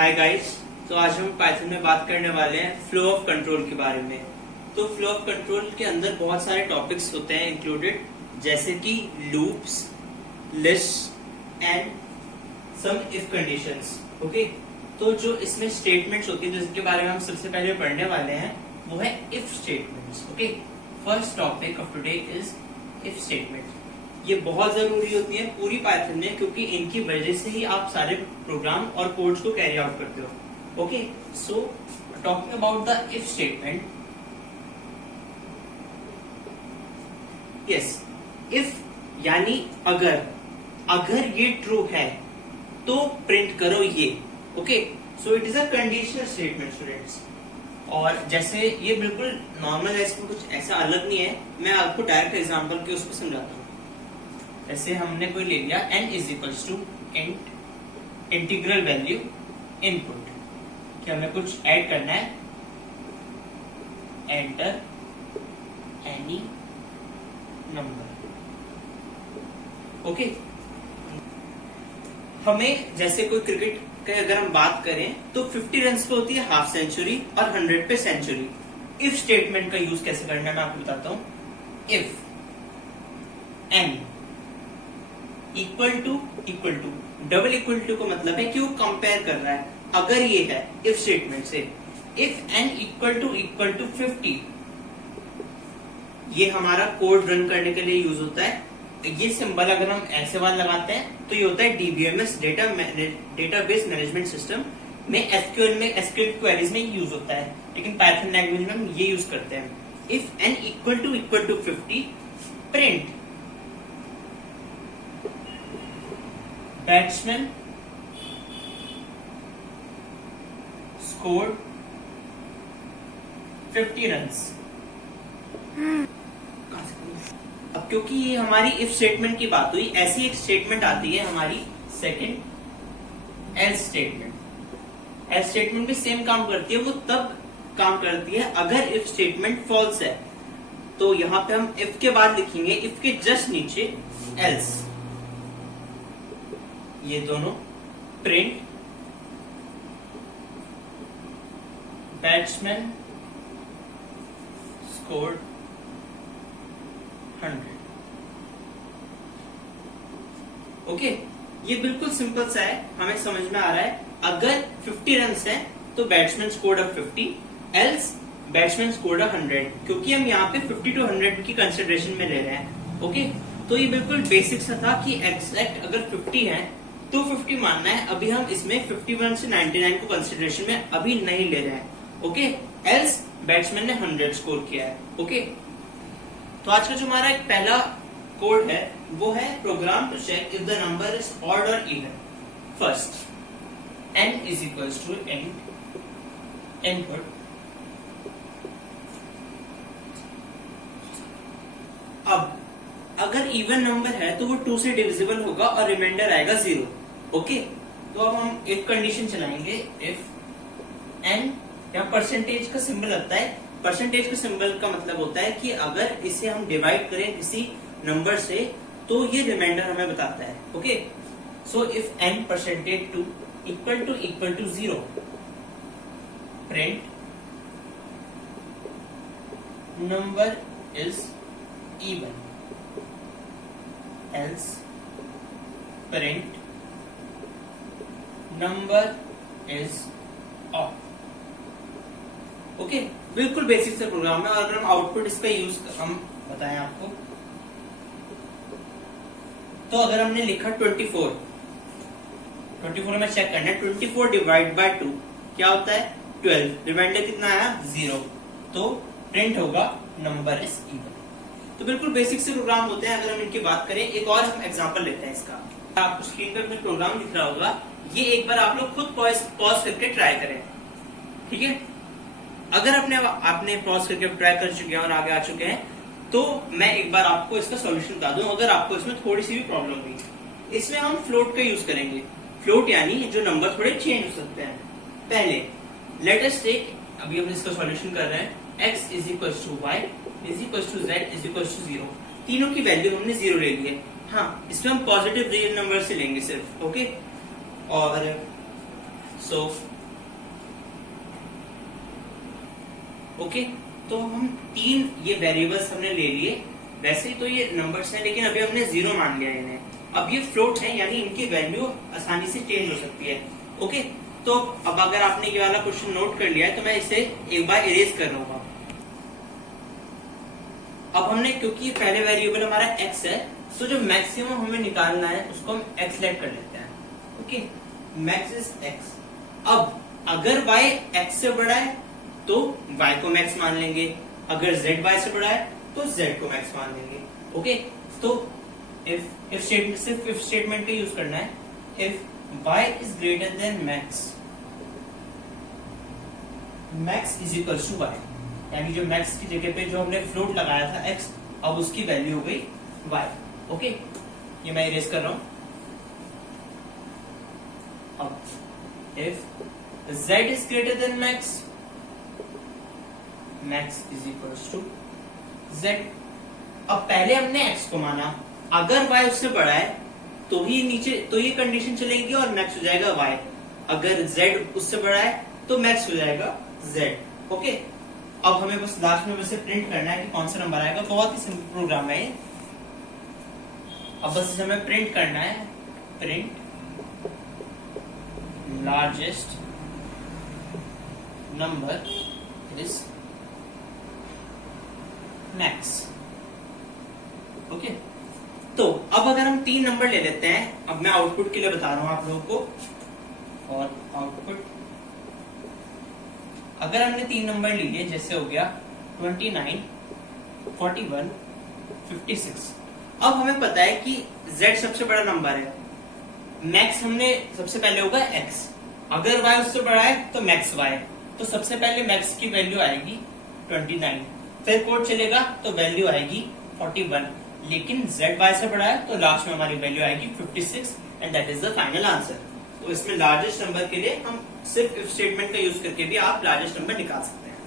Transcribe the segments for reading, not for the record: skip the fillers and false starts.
Hi guys. तो आज हम पाइथन में बात करने वाले हैं फ्लो ऑफ कंट्रोल के बारे में। तो फ्लो ऑफ कंट्रोल के अंदर बहुत सारे टॉपिक्स होते हैं इंक्लूडेड, जैसे कि loops, list and some if conditions. Okay, तो जो इसमें स्टेटमेंट्स होती है जिसके बारे में हम सबसे पहले पढ़ने वाले हैं वो है if statements. Okay, first topic of today is if statement. ये बहुत जरूरी होती है पूरी पाइथन में, क्योंकि इनकी वजह से ही आप सारे प्रोग्राम और कोड्स को कैरी आउट करते हो। Okay, so talking about the if statement, yes, if यानी अगर ये ट्रू है तो प्रिंट करो ये। Okay, so it is a conditional statement students. और जैसे ये बिल्कुल नॉर्मल है, इसमें कुछ ऐसा अलग नहीं है। मैं आपको डायरेक्ट एग्जांपल के उसको समझाता हूँ। जैसे हमने कोई ले लिया n is equals to integral value input, कि हमें कुछ ऐड करना है, एंटर एनी नंबर। ओके, हमें जैसे कोई क्रिकेट के अगर हम बात करें तो 50 रन पे होती है हाफ सेंचुरी और 100 पे सेंचुरी। इफ स्टेटमेंट का यूज कैसे करना है मैं आपको बताता हूं। If n equal to double equal to का मतलब है कि वो कंपेयर कर रहा है। अगर ये है इफ स्टेटमेंट से, इफ n इक्वल टू 50, ये हमारा कोड रन करने के लिए यूज होता है। ये सिंबल अगर हम ऐसे वाला लगाते हैं तो ये होता है DBMS, डेटाबेस मैनेजमेंट सिस्टम में, एसक्यूएल क्वेरीज में यूज होता है, लेकिन पाइथन लैंग्वेज में हम ये यूज करते हैं। If n equal to 50, print batsman scored 50 runs. अब क्योंकि ये हमारी इफ स्टेटमेंट की बात हुई, ऐसी एक स्टेटमेंट आती है हमारी second else statement. Else statement भी सेम काम करती है, वो तब काम करती है अगर इफ स्टेटमेंट फॉल्स है। तो यहां पे हम इफ के बाद लिखेंगे, इफ के जस्ट नीचे एल्स, ये दोनों, प्रिंट बैट्समैन स्कोर्ड 100। ओके, ये बिल्कुल सिंपल सा है, हमें समझ में आ रहा है। अगर 50 रन है तो batsman scored 50, else batsman scored 100, क्योंकि हम यहाँ पे 50 to 100 की कंसिडरेशन में ले रहे हैं। ओके, तो ये बिल्कुल बेसिक सा था कि एग्जैक्ट अगर 50 है तो 50 मानना है। अभी हम इसमें 51 से 99 को कंसिडरेशन में अभी नहीं ले रहे हैं। ओके, एल्स बैट्समैन ने 100 स्कोर किया है। ओके, तो आज का जो हमारा एक पहला कोड है वो है program to check if the number is odd और even. First, n is equals to input, अब अगर इवन नंबर है तो वो 2 से डिविजिबल होगा और रिमाइंडर आएगा 0। ओके, तो अब हम इफ कंडीशन चलाएंगे। इफ n, या परसेंटेज का सिंबल लगता है। परसेंटेज का सिंबल का मतलब होता है कि अगर इसे हम डिवाइड करें किसी नंबर से तो ये रिमाइंडर हमें बताता है। Okay, so if n percentage 2 equal to 0, print number is even, else print number is odd। Okay, बिल्कुल बेसिक से प्रोग्राम है। और अगर हम आउटपुट इस पे यूज हम बताएं आपको, तो अगर हमने लिखा 24 में चेक करना है, 24 डिवाइड बाय 2 क्या होता है 12, रिमाइंडर कितना आया 0, तो प्रिंट होगा नंबर इज इवन। तो बिल्कुल बेसिक से प्रोग्राम होते हैं। अगर हम इनकी बात करें, एक और हम एग्जांपल लेते हैं इसका। आपको स्क्रीन पर अपने प्रोग्राम दिख रहा होगा, ये एक बार आप लोग खुद पॉज करके ट्राई करें, ठीक है। अगर आपने पॉज करके ट्राई कर चुके हैं और आगे आ चुके हैं, तो मैं एक बार आपको इसका सॉल्यूशन बता दूं। अगर आपको इसमें थोड़ी सी भी प्रॉब्लम हुई, इसमें हम फ्लोट का यूज करेंगे। फ्लोट यानी जो नंबर थोड़े चेंज हो सकते हैं। पहले लेट अस टेक, अभी हम इसका सॉल्यूशन कर रहे हैं, x is equal to y is equal to z is equal to 0। तीनों की वैल्यू हमने 0 ले ली है। हाँ, इसमें हम पॉजिटिव रियल नंबर से लेंगे सिर्फ। ओके, और सो ओके, तो हम 3 ये वेरिएबल्स हमने ले लिए। वैसे ही तो ये नंबर्स हैं, लेकिन अभी हमने 0 मान लिया इन्हें। अब ये फ्लोट है, यानी इनकी वैल्यू आसानी से चेंज हो सकती है। ओके, तो अब अगर आपने ये वाला क्वेश्चन नोट कर लिया है तो मैं इसे एक बार इरेज कर लूंगा। अब हमने, क्योंकि पहले वेरिएबल हमारा x है, तो जो मैक्सिमम हमें निकालना है उसको हम x लेट कर लेते हैं। Okay, max is x। अब अगर y x से बड़ा है तो y को मैक्स मान लेंगे, अगर z y से बड़ा है तो z को मैक्स मान लेंगे। ओके, तो इफ स्टेटमेंट, सिर्फ इफ स्टेटमेंट का यूज करना है। If y is greater than max, max is equal to y, यानी जो मैक्स की जगह पे जो हमने फ्लोट लगाया था x, अब उसकी वैल्यू हो गई y। ओके, ये मैं इरेज कर रहा हूं। अब if z is greater than max, max is equal to z। अब पहले हमने x को माना, अगर y उससे बड़ा है तो ही नीचे, तो ये कंडीशन चलेगी और मैक्स हो जाएगा y। अगर z उससे बड़ा है तो मैक्स हो जाएगा z। ओके, अब हमें बस लास्ट में बस प्रिंट करना है कि कौन सा नंबर आएगा। बहुत ही सिंपल प्रोग्राम है ये। अब बस इसे हमें प्रिंट करना है, print largest number is max. Okay, तो अब अगर हम 3 नंबर ले लेते हैं, अब मैं आउटपुट के लिए बता रहा हूं आप लोगों को। और आउटपुट अगर हमने 3 नंबर लिए, जैसे हो गया 29, 41, 56। अब हमें पता है कि z सबसे बड़ा नंबर है, मैक्स हमने सबसे पहले होगा x, अगर y उससे बड़ा है तो मैक्स y। तो सबसे पहले मैक्स की वैल्यू आएगी 29, फिर कोड चलेगा तो वैल्यू आएगी 41, लेकिन z y से बड़ा है तो लास्ट में हमारी वैल्यू आएगी 56 and that is the final answer. तो इसमें लार्जेस्ट नंबर के लिए हम सिर्फ इफ स्टेटमेंट का यूज करके भी आप लार्जेस्ट नंबर निकाल सकते हैं।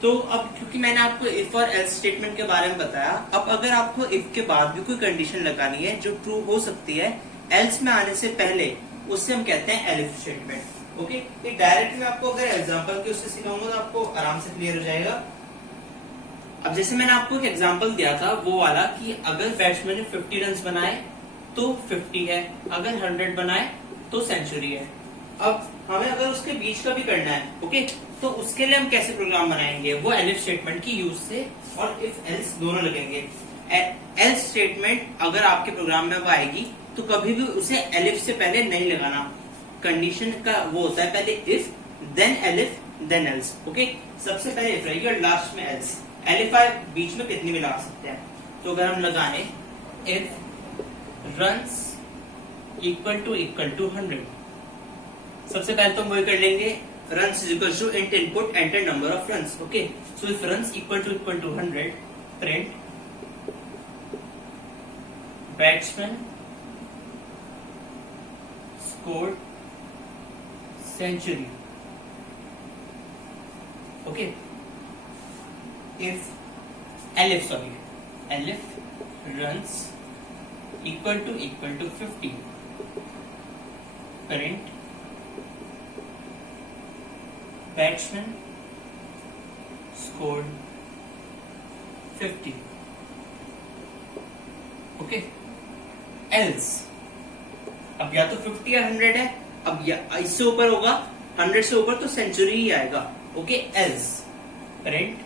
तो अब क्योंकि मैंने आपको इफ और एल्स स्टेटमेंट के बारे में बताया, अब अगर आपको इफ के बाद भी कोई कंडीशन लगानी है जो ट्रू हो सकती है एल्स में आने से पहले, उससे हम कहते हैं एलिफ स्टेटमेंट। ओके, ये डायरेक्ट में आपको अगर एग्जांपल के उससे सिखाऊंगा तो आपको आराम से क्लियर हो जाएगा। अब जैसे मैंने आपको एक एग्जांपल दिया था वो वाला कि अगर बैट्समैन ने 50 रन बनाए तो 50 है, अगर 100 बनाए तो सेंचुरी है। अब हमें अगर उसके बीच का भी करना है, ओके, तो उसके लिए हम कैसे प्रोग्राम बनाएंगे, वो एलिफ स्टेटमेंट की यूज से और इफ एल्स दोनों लगेंगे। एल्स स्टेटमेंट अगर आपके प्रोग्राम में वो आएगी तो कभी भी उसे एलिफ से पहले नहीं लगाना। कंडीशन का वो होता है पहले if, then elif, then else. Okay, सबसे पहले इफ रहेगी और लास्ट में एल्स। एलिफ आए बीच में कितनी भी लगा सकते हैं। तो अगर हम लगाने इफ रन्स इक्वल टू 100, सबसे पहले तो हम वही कर लेंगे, runs is equal to int input enter number of runs. Okay, so if runs equal to 100, print batsman scored century. Okay, if elif runs equal to 50, print batsman scored 50। Okay, else अब या तो 50 या 100 है, अब या इससे ऊपर होगा 100 से ऊपर तो सेंचुरी ही आएगा। Okay, else print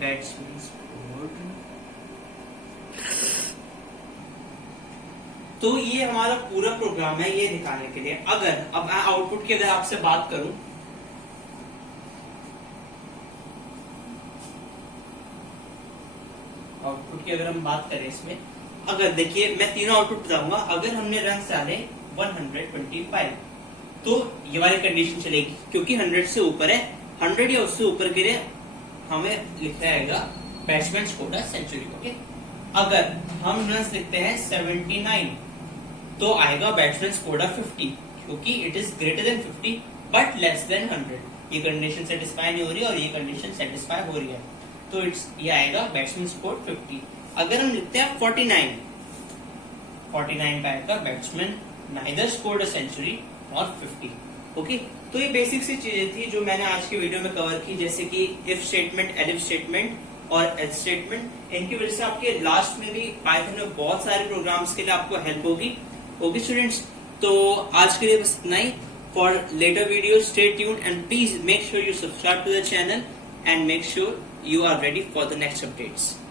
batsman scored. तो ये हमारा पूरा प्रोग्राम है ये दिखाने के लिए। अगर अब आउटपुट की अगर आपसे बात करूं, आउटपुट की अगर हम बात करें इसमें, अगर देखिए मैं तीनों आउटपुट बताऊंगा। अगर हमने रन डाले 125 तो ये वाली कंडीशन चलेगी, क्योंकि 100 से ऊपर है, 100 या उससे ऊपर के लिए हमें लिखना आएगा बैट्समैन स्कोर्ड सेंचुरी। ओके, अगर हम रन लिखते हैं 79 तो आएगा बैट्समैन स्कोर्ड 50, क्योंकि it is greater then 50 but less than 100। ये कंडीशन सेटिस्फाई नहीं हो रही और ये कंडीशन सेटिस्फाई हो रही है, तो ये आएगा बैट्समैन स्कोर्ड 50। अगर हम लिखते हैं 49 49 का आएगा batsman neither scored a century और 50। ओके, तो ये बेसिक सी चीजें थी जो मैंने आज की वीडियो में कवर की, जैसे कि इफ स्टेटमेंट, एलिफ स्टेटमेंट और एल्स स्टेटमेंट। इनकी वजह से आपके लास्ट में भी पाइथन में बहुत सारे प्रोग्राम्स के लिए आपको हेल्प होगी। ओके स्टूडेंट्स, तो आज के लिए बस इतना ही। For later videos, stay tuned and please make sure you subscribe to the channel and make sure you are ready for the next updates.